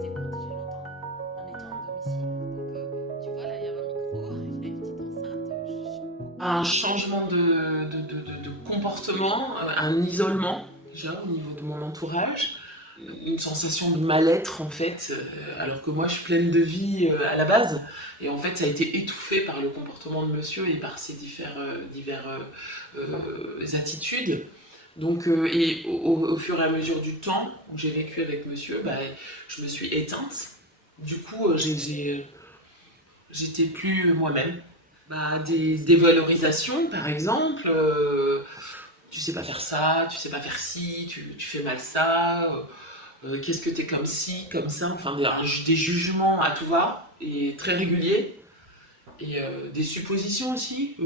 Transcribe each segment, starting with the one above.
les ai protégés longtemps en étant à domicile. Donc, tu vois, là, il y a un micro, il y a une petite enceinte. Un changement de comportement, un isolement déjà au niveau de mon entourage, une sensation de mal-être en fait, alors que moi je suis pleine de vie à la base, et en fait ça a été étouffé par le comportement de monsieur et par ses divers attitudes. Donc, et au fur et à mesure du temps où j'ai vécu avec monsieur, bah, je me suis éteinte. Du coup, j'étais plus moi-même. Bah, des dévalorisations, par exemple. Tu sais pas faire ça, tu sais pas faire ci, tu fais mal ça. Qu'est-ce que t'es comme ci, comme ça. Enfin, des jugements à tout va et très réguliers. Et des suppositions aussi,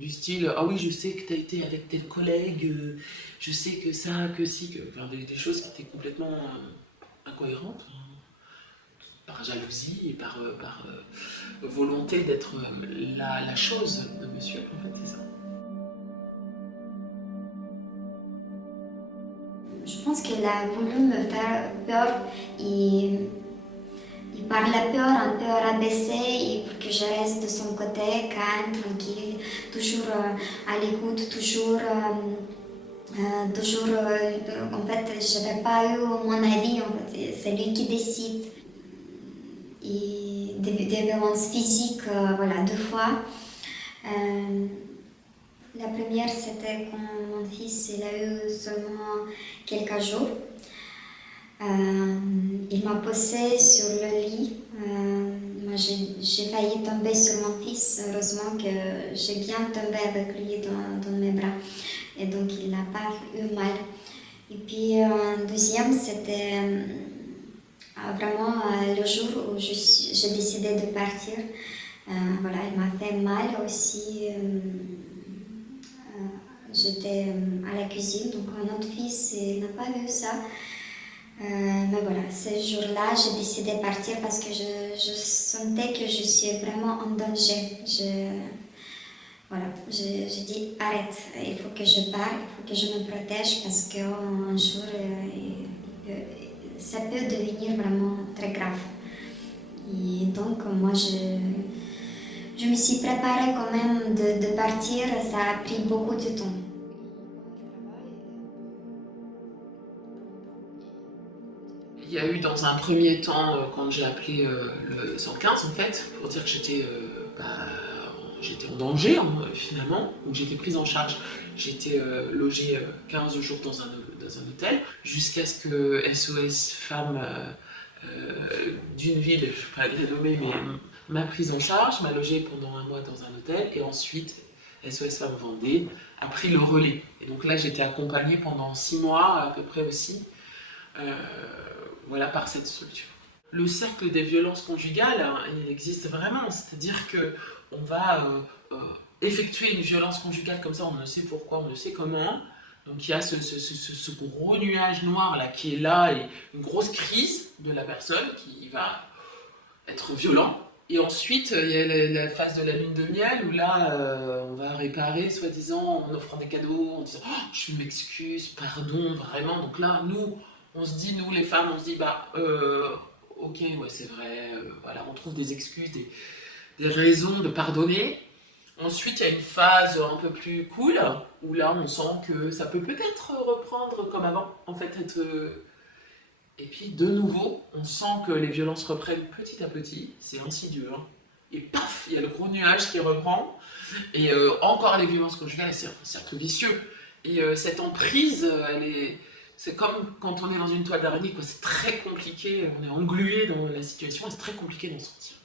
du style ah oui, je sais que t'as été avec tel collègue, je sais que ça, que si, que. Enfin, des choses qui étaient complètement incohérentes, hein, par jalousie et par volonté d'être la chose de monsieur, en fait, c'est ça. Je pense qu'elle a voulu me faire peur et par la peur un peu rabaisser et pour que je reste de son côté, calme, tranquille, toujours à l'écoute, en fait, je n'avais pas eu mon avis, en fait, c'est lui qui décide. Et des violences physiques, voilà, 2 fois. Euh, la première, c'était quand mon fils il a eu seulement quelques jours. Il m'a posé sur le lit. Moi, j'ai failli tomber sur mon fils. Heureusement que j'ai bien tombé avec lui dans mes bras. Et donc, il n'a pas eu mal. Et puis, deuxième, c'était vraiment le jour où j'ai décidé de partir. Voilà, il m'a fait mal aussi. J'étais à la cuisine, donc notre fils il n'a pas vu ça. Mais voilà, ce jour-là, j'ai décidé de partir parce que je sentais que je suis vraiment en danger. Voilà, j'ai dit arrête, il faut que je parte, il faut que je me protège parce qu'un jour, ça peut devenir vraiment très grave. Et donc, moi, je me suis préparée quand même de partir, ça a pris beaucoup de temps. Il y a eu dans un premier temps, quand j'ai appelé le 115 en fait, pour dire que j'étais en danger hein, finalement, donc j'étais prise en charge. J'étais logée 15 jours dans un hôtel, jusqu'à ce que SOS Femmes d'une ville, je ne vais pas la nommer, mais m'a prise en charge, m'a logée pendant un mois dans un hôtel, et ensuite SOS Femmes Vendée a pris le relais. Et donc là j'étais accompagnée pendant 6 mois à peu près aussi. Euh, voilà, par cette structure. Le cercle des violences conjugales, hein, il existe vraiment, c'est-à-dire que on va effectuer une violence conjugale comme ça, on ne sait pourquoi, on ne sait comment. Donc il y a ce gros nuage noir là qui est là et une grosse crise de la personne qui va être violent. Et ensuite, il y a la phase de la lune de miel où là, on va réparer, soi-disant, en offrant des cadeaux, en disant oh, je m'excuse, pardon, vraiment. Donc là, nous, on se dit, nous les femmes, on se dit bah, ok, ouais, c'est vrai, voilà, on trouve des excuses, des raisons de pardonner. Ensuite, il y a une phase un peu plus cool où là, on sent que ça peut peut-être reprendre comme avant, en fait, être et puis de nouveau, on sent que les violences reprennent petit à petit, c'est insidieux, hein. Et paf, il y a le gros nuage qui reprend, et encore les violences conjugales, c'est un cercle vicieux. Et cette emprise, c'est comme quand on est dans une toile d'araignée, quoi. C'est très compliqué, on est englué dans la situation et c'est très compliqué d'en sortir.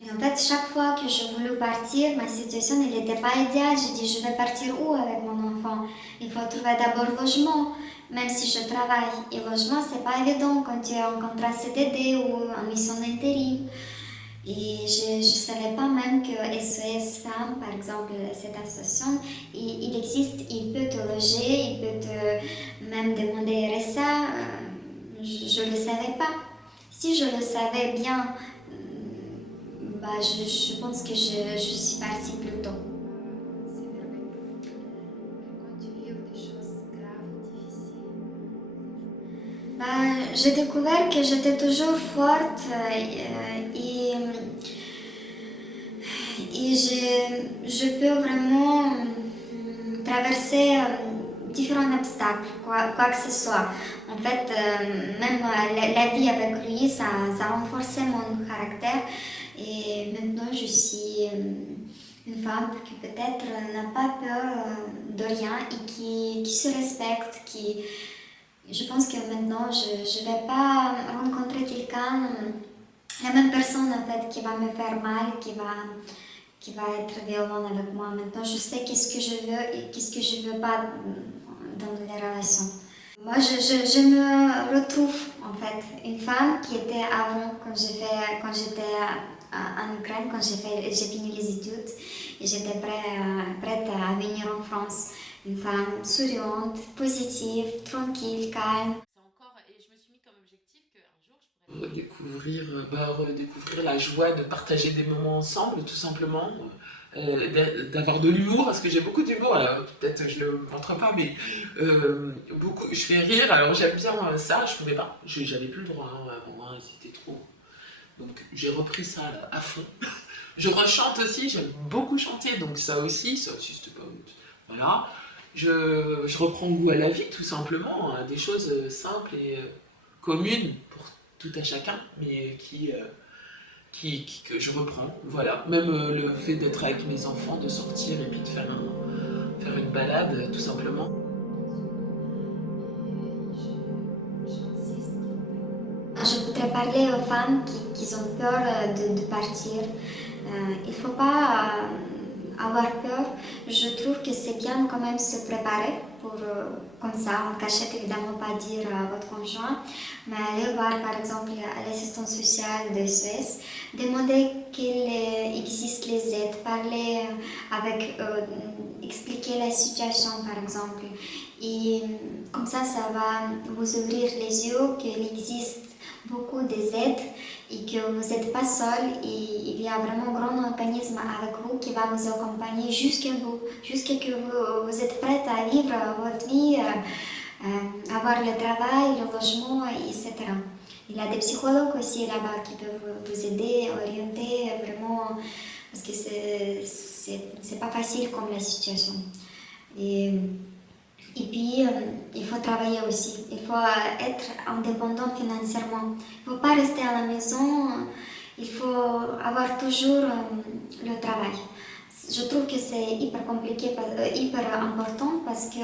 Et en fait, chaque fois que je voulais partir, ma situation n'était pas idéale. J'ai dit, je vais partir où avec mon enfant? Il faut trouver d'abord logement, même si je travaille. Et logement, c'est pas évident quand tu es en contrat CDD ou en mission d'intérim. Et je ne savais pas même que SOS Femmes, par exemple, cette association, il existe, il peut te loger, il peut te même demander RSA. Je ne le savais pas. Si je le savais bien, bah, je pense que je suis partie plus tôt. C'est vrai. Quand tu vis des choses graves, difficiles. J'ai découvert que j'étais toujours forte et je peux vraiment traverser différents obstacles, quoi que ce soit. En fait, même la vie avec lui, ça a renforcé mon caractère. Et maintenant, je suis une femme qui peut-être n'a pas peur de rien et qui se respecte, je pense que maintenant, je ne vais pas rencontrer quelqu'un, la même personne en fait, qui va me faire mal, qui va être violent avec moi. Maintenant, je sais qu'est-ce que je veux et qu'est-ce que je ne veux pas dans les relations. Moi, je me retrouve en fait une femme qui était avant, quand j'étais en Ukraine, quand j'ai fini les études et j'étais prête à venir en France. Une femme souriante, positive, tranquille, calme. Et je me suis mis comme objectif qu'un jour je pourrais redécouvrir la joie de partager des moments ensemble, tout simplement. D'avoir de l'humour, parce que j'ai beaucoup d'humour, alors peut-être je ne le montre pas, mais beaucoup, je fais rire, alors j'aime bien ça, je ne pouvais pas, j'avais plus le droit, hein, à un moment, c'était trop. Donc j'ai repris ça à fond. Je rechante aussi, j'aime beaucoup chanter, donc ça aussi c'était pas. Voilà. Je reprends goût à la vie, tout simplement, à des choses simples et communes pour tout à chacun, mais que je reprends. Voilà. Même le fait d'être avec mes enfants, de sortir et puis de faire une balade, tout simplement. Je voudrais parler aux femmes qui ont peur de partir. Il ne faut pas avoir peur. Je trouve que c'est bien quand même se préparer pour, comme ça, en cachette, évidemment pas dire à votre conjoint, mais aller voir par exemple à l'assistance sociale de SOS, demander qu'il existe les aides, parler avec eux, expliquer la situation par exemple. Et comme ça va vous ouvrir les yeux qu'il existe beaucoup des aides et que vous n'êtes pas seul et il y a vraiment un grand organisme avec vous qui va vous accompagner jusqu'à que vous êtes prête à vivre votre vie, avoir le travail, le logement, etc. Il y a des psychologues aussi là-bas qui peuvent vous aider, orienter vraiment, parce que c'est pas facile comme la situation. Et puis, il faut travailler aussi. Il faut être indépendant financièrement. Il ne faut pas rester à la maison. Il faut avoir toujours le travail. Je trouve que c'est hyper compliqué, hyper important parce que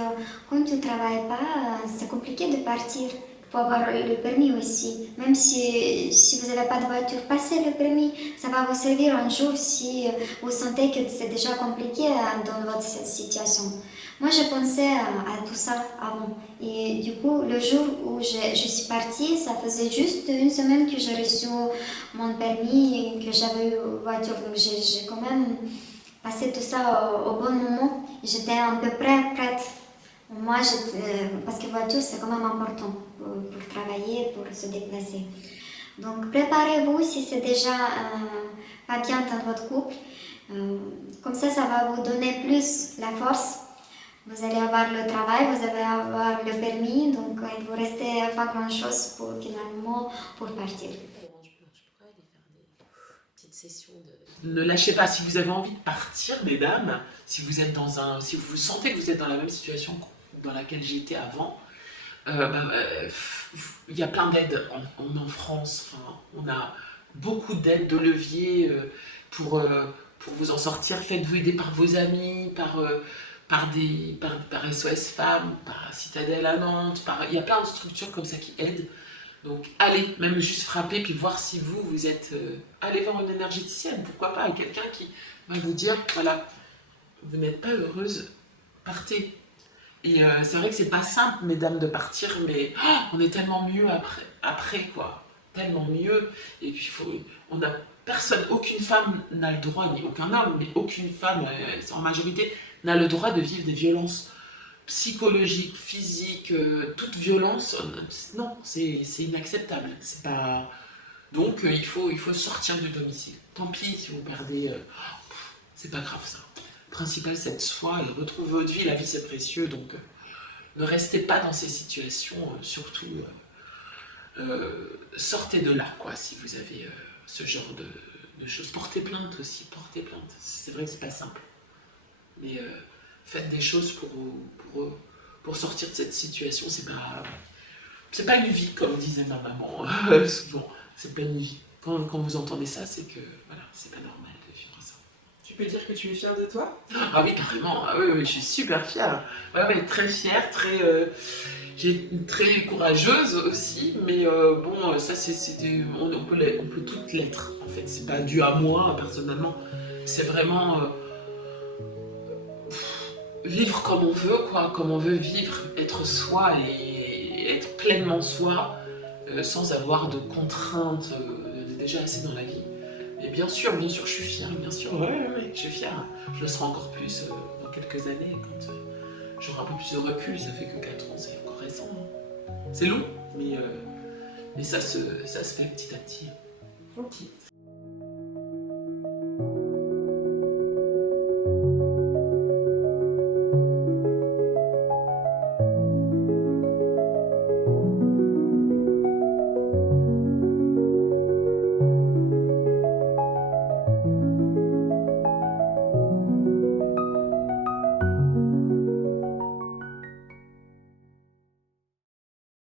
quand tu ne travailles pas, c'est compliqué de partir. Il faut avoir le permis aussi. Même si vous n'avez pas de voiture, passez le permis. Ça va vous servir un jour si vous sentez que c'est déjà compliqué dans votre situation. Moi, je pensais à tout ça avant. Et du coup, le jour où je suis partie, ça faisait juste une semaine que j'ai reçu mon permis et que j'avais eu voiture. Donc, j'ai quand même passé tout ça au bon moment. J'étais à peu près prête. Moi, parce que voiture, c'est quand même important pour travailler, pour se déplacer. Donc, préparez-vous si c'est déjà pas bien dans votre couple. Comme ça va vous donner plus la force. Vous allez avoir le travail, vous allez avoir le permis, donc il vous reste pas grand-chose finalement pour partir. Ne lâchez pas. Si vous avez envie de partir, mesdames, si vous sentez que vous êtes dans la même situation dans laquelle j'étais avant, il y a plein d'aides en France. Enfin, on a beaucoup d'aides, de levier pour vous en sortir. Faites-vous aider par vos amis, par SOS Femmes, par Citadelle à Nantes. Il y a plein de structures comme ça qui aident. Donc allez, même juste frapper, puis voir si vous êtes... allez voir une énergéticienne, pourquoi pas, quelqu'un qui va vous dire, voilà, vous n'êtes pas heureuse, partez. Et c'est vrai que c'est pas simple, mesdames, de partir, mais on est tellement mieux après, quoi. Tellement mieux. Et puis, on a personne, aucune femme n'a le droit, ni aucun homme, mais aucune femme, en majorité, n'a le droit de vivre des violences psychologiques, physiques, toute violence. Non, c'est inacceptable. C'est pas... Donc, il faut sortir du domicile. Tant pis si vous perdez... c'est pas grave, ça. Le principal, c'est de soi et retrouver votre vie. La vie, c'est précieux, donc ne restez pas dans ces situations, surtout sortez de là, quoi, si vous avez ce genre de choses. Portez plainte aussi, portez plainte. C'est vrai que c'est pas simple. Mais faites des choses pour sortir de cette situation. C'est pas une vie, comme disait ma maman souvent. C'est pas une vie. Quand vous entendez ça, c'est que voilà, c'est pas normal de vivre ça. Tu peux dire que tu es fière de toi? Ah oui, carrément. Ah oui, oui, je suis super fière. Ouais, ouais, très fière, très courageuse aussi. Mais bon, ça, on peut toutes l'être. En fait, c'est pas dû à moi personnellement. C'est vraiment vivre comme on veut, quoi, comme on veut vivre, être soi et être pleinement soi, sans avoir de contraintes déjà assez dans la vie. Et bien sûr, je suis fière, bien sûr, ouais, je suis fière. Je le serai encore plus dans quelques années, quand j'aurai un peu plus de recul. Ça fait que 4 ans, c'est encore récent. Hein. C'est long, mais ça se fait petit à petit. Ok.